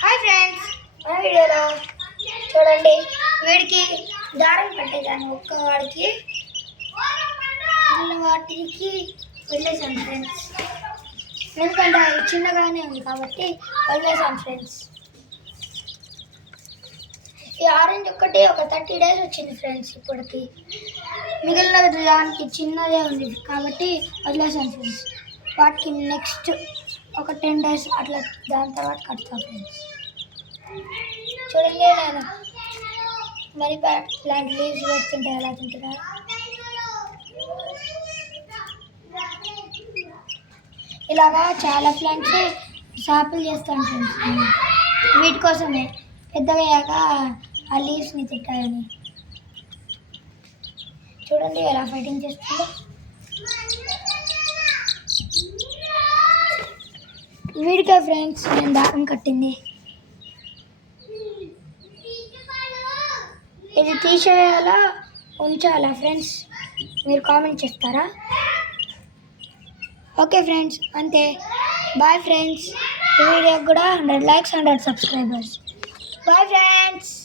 Hi friends, మన వీడియోలో చూడండి, వీడికి దారం పట్టేదాన్ని ఒక్క వాడికి వాటికి వదిలేసాను ఫ్రెండ్స్. ఎందుకంటే అది చిన్నగానే ఉంది కాబట్టి వదిలేసాను ఫ్రెండ్స్. ఈ ఆరెంజ్ ఒక్కటి ఒక 30 days వచ్చింది ఫ్రెండ్స్. ఇప్పటికి మిగిలిన దానికి చిన్నదే ఉంది కాబట్టి వదిలేసాను ఫ్రెండ్స్. వాటికి నెక్స్ట్ ఒక 10 days అట్లా దాని తర్వాత కడతాను ఫ్రెండ్స్. చూడండి, నేను మరి ఇలాంటి లీవ్స్ పెడుతుంటే ఎలా తింటున్నా. ఇలాగా చాలా ప్లాంట్స్ సాపులు చేస్తాను ఫ్రెండ్స్. వీటి కోసమే పెద్దగయ్యాక ఆ లీవ్స్ని తింటాయని. చూడండి ఎలా ఫైటింగ్ చేస్తుందో. వీడికే ఫ్రెండ్స్ నేను దారం కట్టింది. ఇది తీసేయాలా ఉంచాలా ఫ్రెండ్స్, మీరు కామెంట్ చేస్తారా? ఓకే ఫ్రెండ్స్, అంతే. Bye friends. ఈ వీడియోకి కూడా 100 likes 100 subscribers. Bye friends.